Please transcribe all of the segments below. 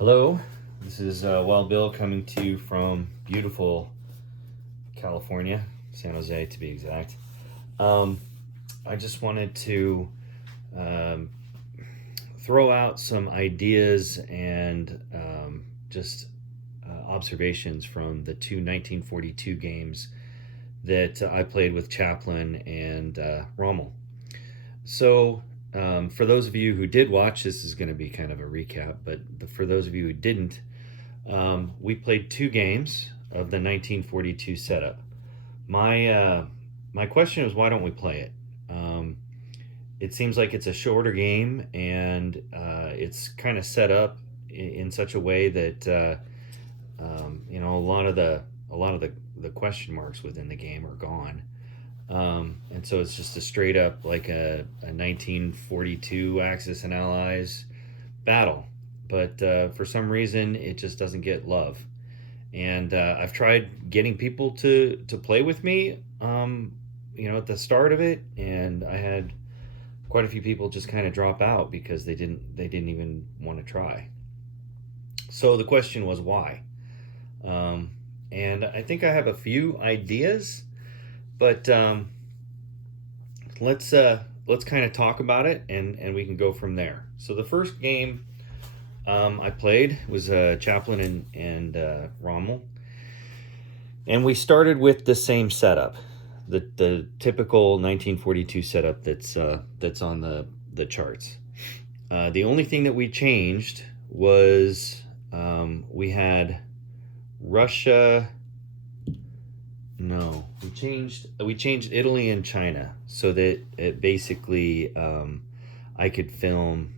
Hello, this is Wild Bill coming to you from beautiful California, San Jose to be exact. I just wanted to um, throw out some ideas and just observations from the two 1942 games that I played with Chaplin and Rommel. So, for those of you who did watch, this is going to be kind of a recap, but for those of you who didn't, we played two games of the 1942 setup. My question is, why don't we play it? It seems like it's a shorter game, and it's kind of set up in such a way that a lot of the question marks within the game are gone. And so it's just a straight up like a 1942 Axis and Allies battle. But for some reason, it just doesn't get love. And I've tried getting people to play with me, at the start of it, and I had quite a few people just kind of drop out because they didn't even want to try. So the question was why. And I think I have a few ideas. But let's kind of talk about it, and we can go from there. So the first game I played was Chaplin and Rommel, and we started with the same setup, the typical 1942 setup that's on the charts. The only thing that we changed was we had Russia. No, we changed Italy and China so that it basically I could film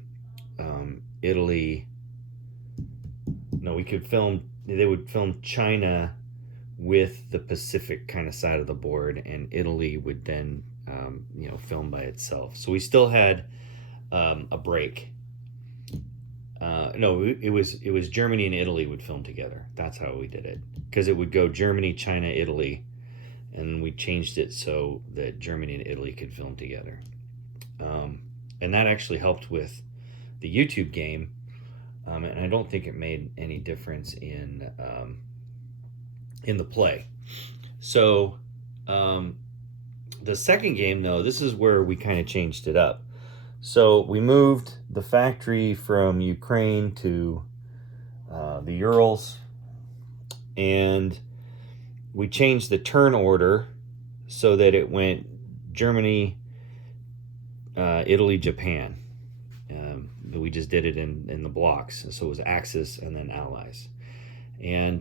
Italy. No, we could film. They would film China with the Pacific kind of side of the board, and Italy would then film by itself. So we still had a break. No, it was Germany and Italy would film together. That's how we did it, because it would go Germany, China, Italy. And we changed it so that Germany and Italy could film together. And that actually helped with the YouTube game. And I don't think it made any difference in the play. So the second game, though, this is where we kind of changed it up. So we moved the factory from Ukraine to the Urals, and we changed the turn order so that it went Germany, Italy, Japan. We just did it in the blocks. So it was Axis and then Allies. And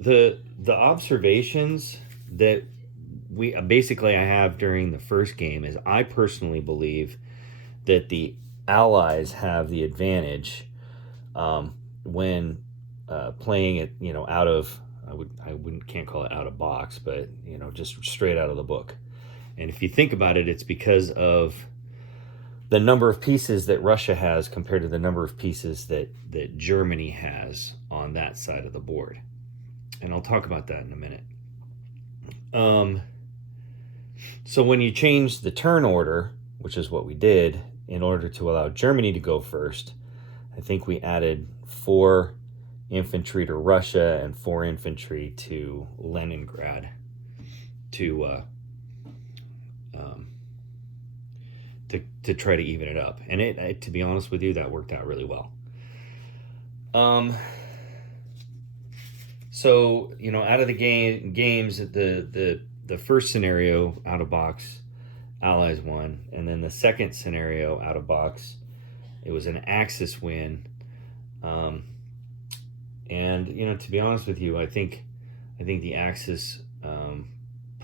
the observations that I have during the first game is, I personally believe that the Allies have the advantage when playing it, out of, can't call it out of box, but just straight out of the book. And if you think about it, it's because of the number of pieces that Russia has compared to the number of pieces that Germany has on that side of the board. And I'll talk about that in a minute. So when you change the turn order, which is what we did, in order to allow Germany to go first, I think we added 4 infantry to Russia and 4 infantry to Leningrad to try to even it up. And it to be honest with you, that worked out really well. So out of the games, the first scenario out of box, Allies won, and then the second scenario out of box, it was an Axis win. And to be honest with you, I think the Axis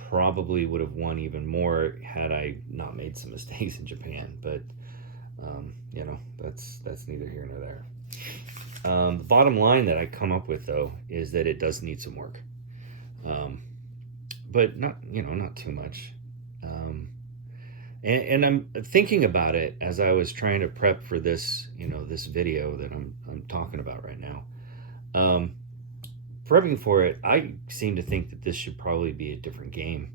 probably would have won even more had I not made some mistakes in Japan. But that's neither here nor there. The bottom line that I come up with, though, is that it does need some work, but not too much. And I'm thinking about it as I was trying to prep for this this video that I'm talking about right now. Prepping for it, I seem to think that this should probably be a different game.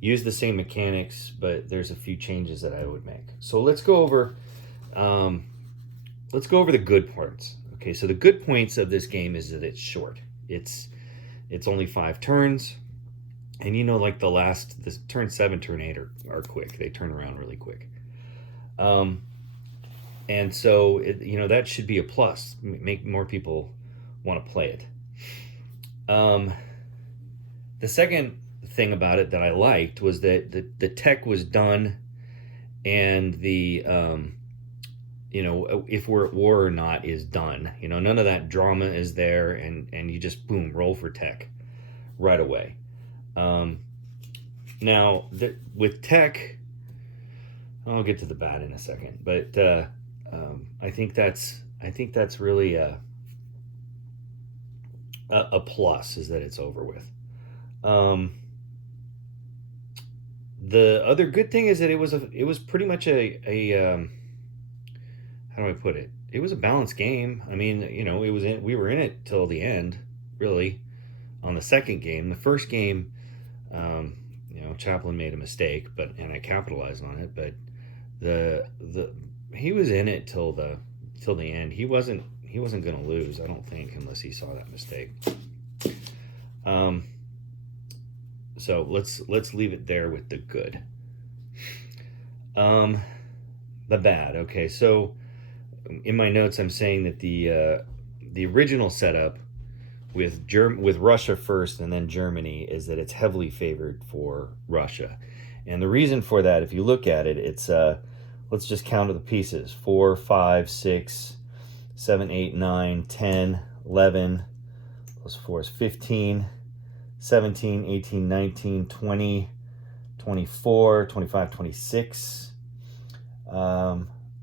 Use the same mechanics, but there's a few changes that I would make. So let's go over the good parts. Okay, so the good points of this game is that it's short. It's only 5 turns, and like this turn 7, turn 8 are quick. They turn around really quick. And so that should be a plus. Make more people want to play it. The second thing about it that I liked was that the tech was done, and the if we're at war or not is done. None of that drama is there, and you just boom, roll for tech right away. Now with tech, I'll get to the bad in a second, but I think that's really a plus, is that it's over with. The other good thing is that it was pretty much a how do I put it? It was a balanced game. I mean, we were in it till the end, really. On the second game, the first game, Chaplin made a mistake, and I capitalized on it. But he was in it till the end. He wasn't going to lose, I don't think, unless he saw that mistake. So let's leave it there with the good. The bad. Okay, so in my notes, I'm saying that the original setup with Russia first and then Germany is that it's heavily favored for Russia, and the reason for that, if you look at it, it's let's just count the pieces: 4, 5, 6, 7, 8, 9, 10, 11 plus 4 is 15, 17, 18, 19, 20, 24, 25, 26,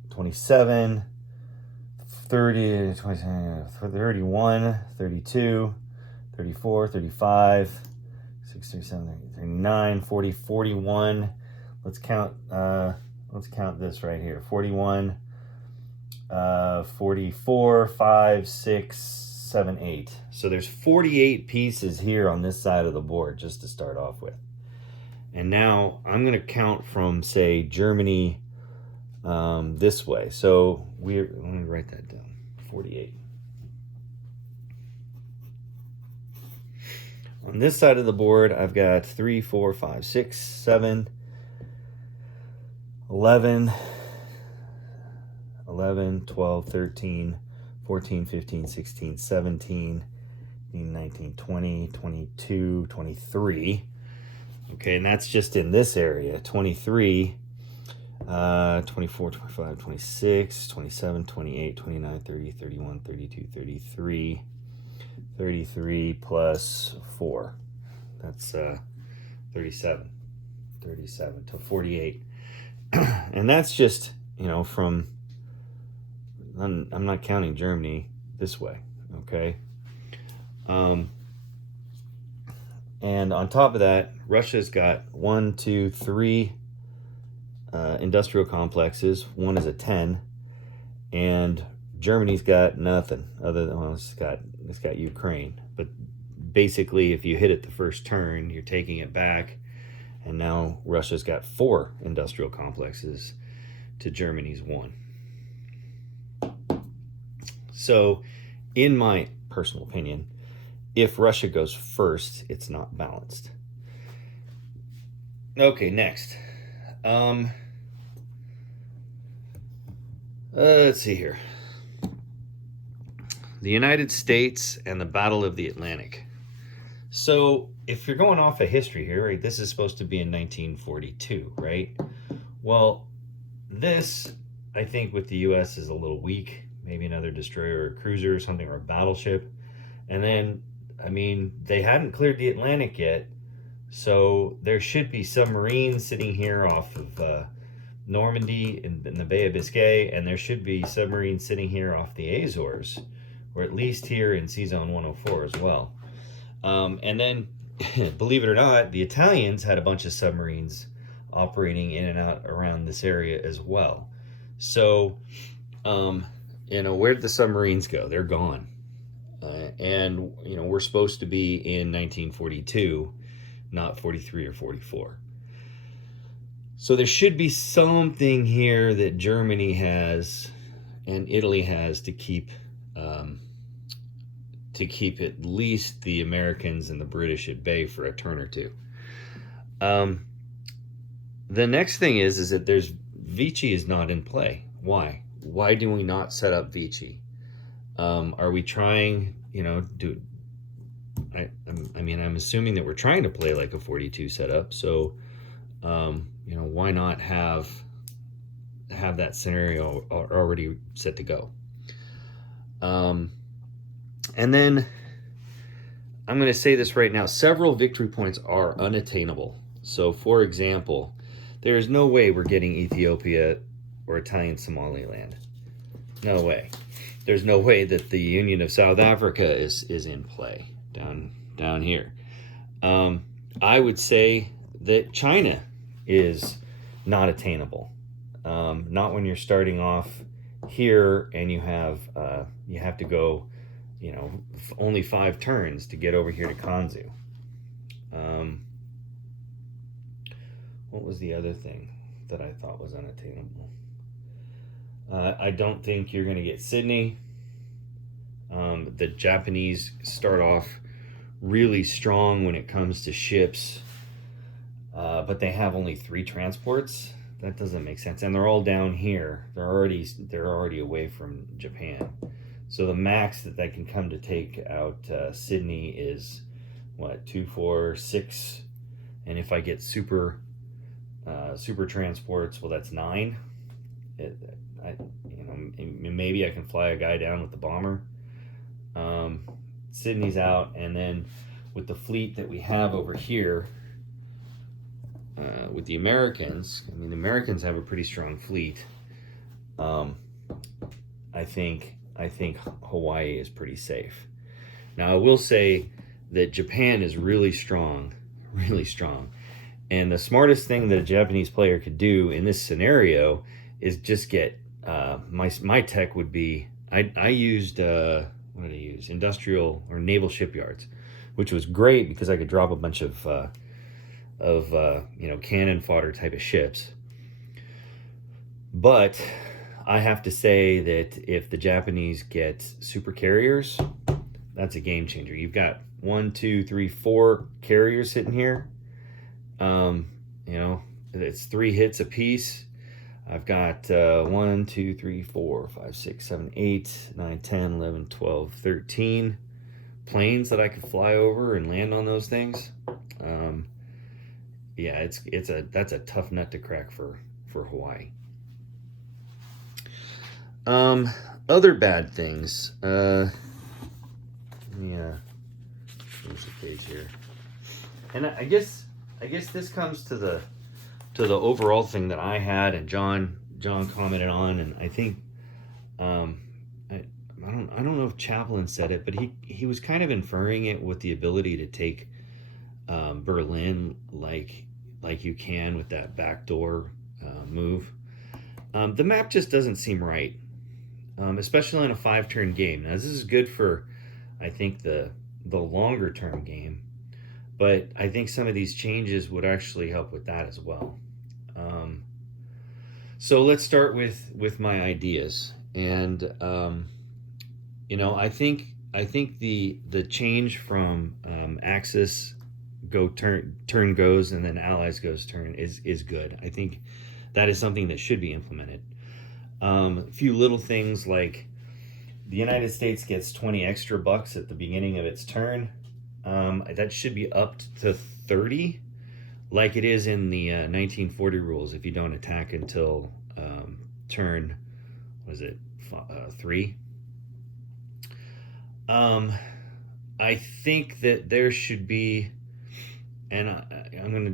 27, 30, 31, 32, 34, 35, 6, 37, 39, 40, 41. Let's count this right here. 41, 44, 5, 6, 7, 8. So there's 48 pieces here on this side of the board just to start off with. And now I'm going to count from, say, Germany this way. So let me write that down. 48. On this side of the board, I've got 3, 4, 5, 6, 7, 11, 12, 13, 14, 15, 16, 17, 19, 20, 22, 23. Okay, and that's just in this area. 23, 24, 25, 26, 27, 28, 29, 30, 31, 32, 33, 33 plus 4. That's 37 to 48. And that's just, from, I'm not counting Germany this way, okay? And on top of that, Russia's got 1, 2, 3 industrial complexes. One is a 10, and Germany's got nothing other than, it's got Ukraine. But basically, if you hit it the first turn, you're taking it back, and now Russia's got 4 industrial complexes to Germany's 1. So, in my personal opinion, if Russia goes first, it's not balanced. Okay, next. Let's see here. The United States and the Battle of the Atlantic. So, if you're going off of history here, right, this is supposed to be in 1942, right? Well, this, I think, with the U.S. is a little weak. Maybe another destroyer or a cruiser or something, or a battleship. And then, they hadn't cleared the Atlantic yet, so there should be submarines sitting here off of Normandy in the Bay of Biscay, and there should be submarines sitting here off the Azores, or at least here in C-Zone 104 as well. And then, believe it or not, the Italians had a bunch of submarines operating in and out around this area as well. So, where'd the submarines go? They're gone. And we're supposed to be in 1942, not 43 or 44. So there should be something here that Germany has and Italy has to keep to keep at least the Americans and the British at bay for a turn or two. The next thing is that there's Vichy is not in play. Why? Why do we not set up Vichy? Are we trying, I'm assuming that we're trying to play like a 42 setup. So, why not have that scenario already set to go? And then I'm going to say this right now. Several victory points are unattainable. So, for example, there is no way we're getting Ethiopia or Italian Somaliland. No way. There's no way that the Union of South Africa is in play down here. I would say that China is not attainable. Not when you're starting off here and you have to go, only 5 turns to get over here to Kanzu. What was the other thing that I thought was unattainable? I don't think you're going to get Sydney. The Japanese start off really strong when it comes to ships, but they have only 3 transports. That doesn't make sense, and they're all down here. They're already away from Japan, so the max that they can come to take out Sydney is 2, 4, 6, and if I get super transports, well, that's 9. Maybe I can fly a guy down with the bomber. Sydney's out, and then with the fleet that we have over here, with the Americans, the Americans have a pretty strong fleet. I think Hawaii is pretty safe. Now, I will say that Japan is really strong, and the smartest thing that a Japanese player could do in this scenario is just get my tech would be I used what did I use? Industrial or naval shipyards, which was great because I could drop a bunch of cannon fodder type of ships. But I have to say that if the Japanese get super carriers, that's a game changer. You've got 1, 2, 3, 4 carriers sitting here. It's 3 hits a piece. I've got 1, 2, 3, 4, 5, 6, 7, 8, 9, 10, 11, 12, 13 planes that I could fly over and land on those things. That's a tough nut to crack for Hawaii. Other bad things. Here's the page here, and I guess this comes to the overall thing that I had, and John commented on, and I think I don't know if Chaplin said it, but he was kind of inferring it with the ability to take Berlin like you can with that backdoor move. The map just doesn't seem right, especially in a 5-turn game. Now, this is good for, I think, the longer term game, but I think some of these changes would actually help with that as well. So let's start with my ideas, and I think the change from Axis turn goes and then Allies goes turn is good. I think that is something that should be implemented. A few little things like the United States gets 20 extra bucks at the beginning of its turn. That should be up to 30, like it is in the 1940 rules. If you don't attack until turn, 3? I think that there should be, and I'm gonna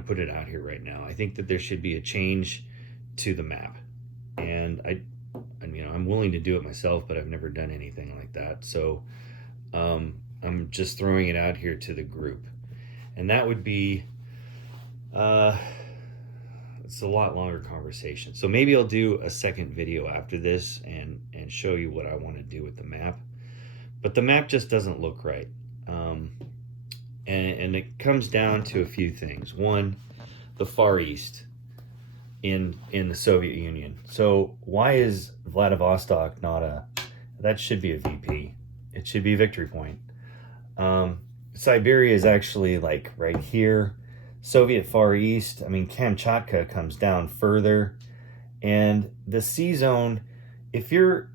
put it out here right now. I think that there should be a change to the map, and I'm willing to do it myself, but I've never done anything like that. So I'm just throwing it out here to the group, and that would be it's a lot longer conversation. So maybe I'll do a second video after this and show you what I want to do with the map. But the map just doesn't look right. And it comes down to a few things. One, the Far East in the Soviet Union. So why is Vladivostok not That should be a VP. It should be a victory point. Siberia is actually like right here. Soviet Far East, I mean, Kamchatka comes down further. And the C zone, if you're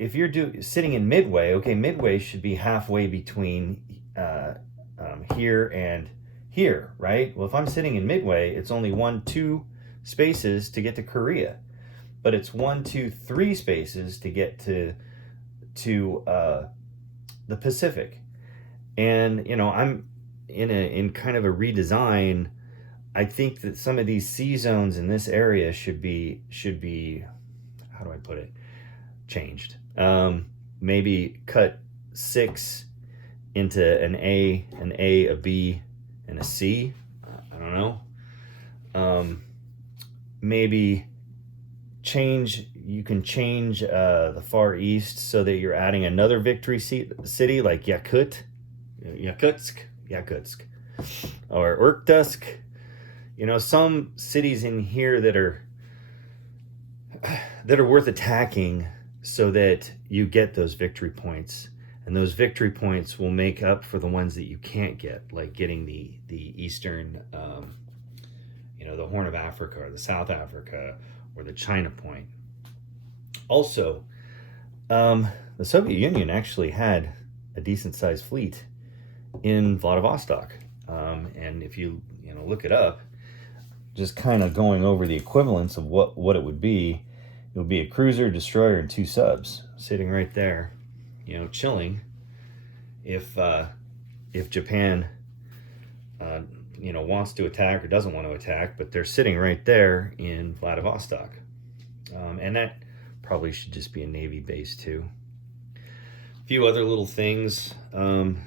sitting in Midway, okay, Midway should be halfway between here and here, right? Well, if I'm sitting in Midway, it's only 1-2 spaces to get to Korea, but it's 1-2-3 spaces to get to the Pacific. And I'm in kind of a redesign. I think that some of these C zones in this area should be how do I put it, changed. Maybe cut 6 into an A, a B, and a C. I don't know. Maybe you can change the Far East so that you're adding another victory city like Yakutsk, or Irkutsk. Some cities in here that are worth attacking so that you get those victory points, and those victory points will make up for the ones that you can't get, like getting the eastern, the Horn of Africa or the South Africa or the China point. Also, the Soviet Union actually had a decent sized fleet in Vladivostok, and if you look it up, just kind of going over the equivalence of what it would be a cruiser, destroyer, and 2 subs sitting right there, chilling. If Japan wants to attack or doesn't want to attack, but they're sitting right there in Vladivostok, and that probably should just be a Navy base too. A few other little things. Hong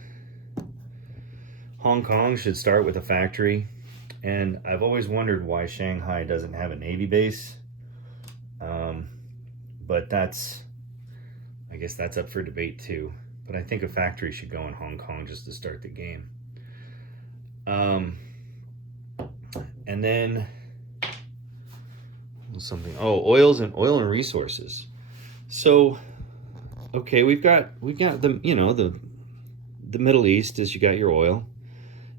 Kong should start with a factory. And I've always wondered why Shanghai doesn't have a Navy base. But I guess that's up for debate too. But I think a factory should go in Hong Kong just to start the game. And then oil and resources. So, okay, we've got the Middle East is, you got your oil.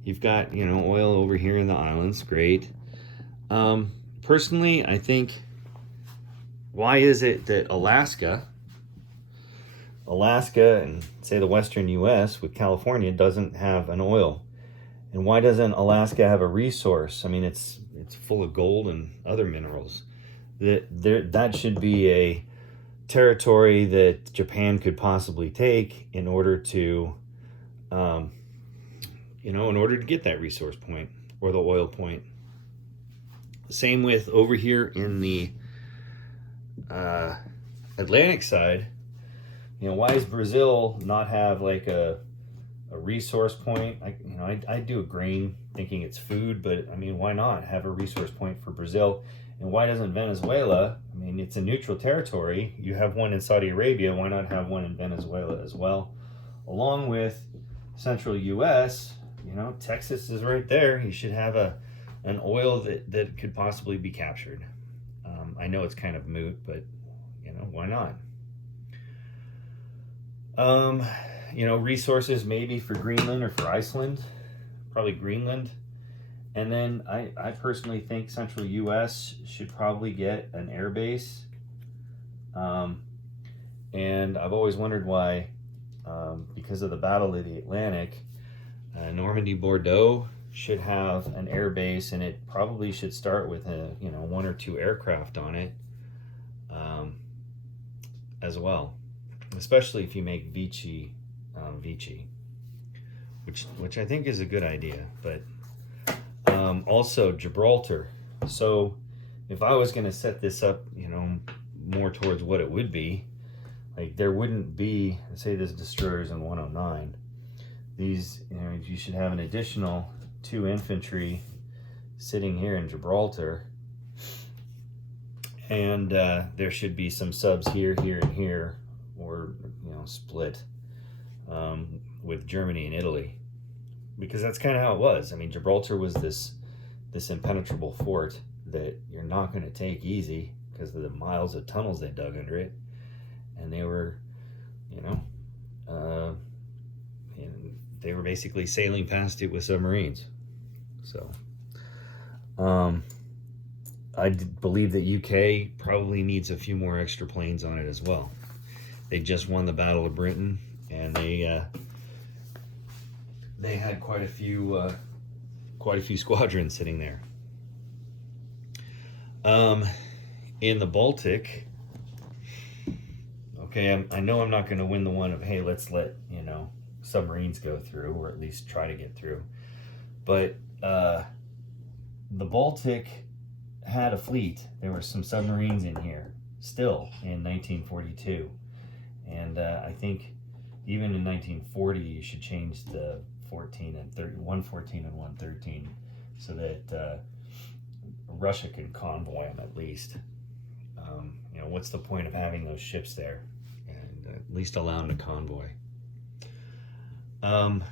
You've got, oil over here in the islands. Great. Personally, I think, why is it that Alaska and say the western U.S. with California doesn't have an oil? And why doesn't Alaska have a resource? I mean, it's full of gold and other minerals. That should be a territory that Japan could possibly take in order to in order to get that resource point or the oil point. Same with over here in the Atlantic side. Why does Brazil not have like a resource point? I do a grain thinking it's food, but I mean, why not have a resource point for Brazil? And why doesn't Venezuela? I mean, it's a neutral territory. You have one in Saudi Arabia. Why not have one in Venezuela as well? Along with central U.S., Texas is right there. You should have an oil that could possibly be captured. I know it's kind of moot, but why not? Resources maybe for Greenland or for Iceland, probably Greenland. And then I personally think central U.S. should probably get an air base. And I've always wondered why, because of the Battle of the Atlantic, Normandy, Bordeaux should have an air base, and it probably should start with 1 or 2 aircraft on it, as well. Especially if you make Vichy, which I think is a good idea. But also Gibraltar. So if I was going to set this up, more towards what it would be, like there wouldn't be, say this destroyer's in 109. These, you should have an additional 2 infantry sitting here in Gibraltar, and there should be some subs here, here, and here, or split with Germany and Italy, because that's kind of how it was. I mean, Gibraltar was this impenetrable fort that you're not going to take easy because of the miles of tunnels they dug under it, and they were, basically sailing past it with submarines. So I believe that UK probably needs a few more extra planes on it as well. They just won the Battle of Britain, and they had quite a few squadrons sitting there. In the Baltic, okay, I know I'm not going to win the one of, hey, let's let, submarines go through, or at least try to get through. But the Baltic had a fleet. There were some submarines in here still in 1942. And I think even in 1940, you should change the 14 and 30, 114 and 113, so that Russia can convoy them at least. What's the point of having those ships there? And at least allow them to convoy. And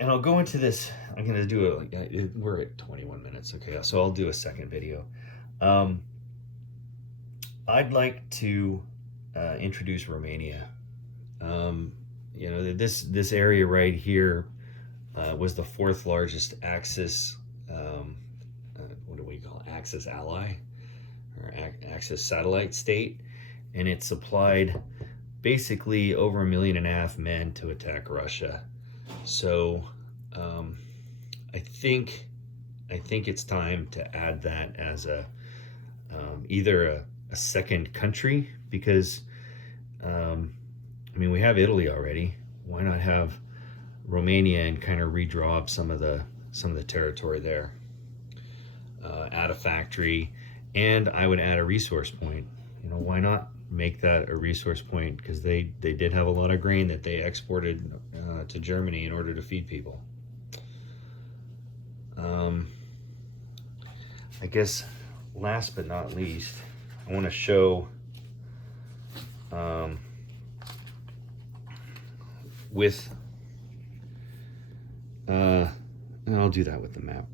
I'll go into this. I'm going to do we're at 21 minutes. Okay, so I'll do a second video. I'd like to introduce Romania. This area right here was the fourth largest Axis, what do we call it? Axis ally, or Axis satellite state, and it supplied basically over 1.5 million men to attack Russia. So I think it's time to add that as either a second country, because we have Italy already. Why not have Romania and kind of redraw up some of the territory there? Add a factory, and I would add a resource point. Why not make that a resource point? Because they did have a lot of grain that they exported to Germany in order to feed people. I guess last but not least, I want to show and I'll do that with the map.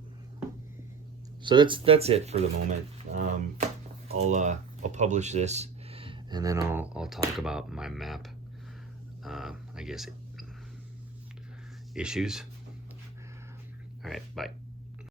So that's it for the moment. I'll publish this, and then I'll talk about my map. I guess issues. All right, bye.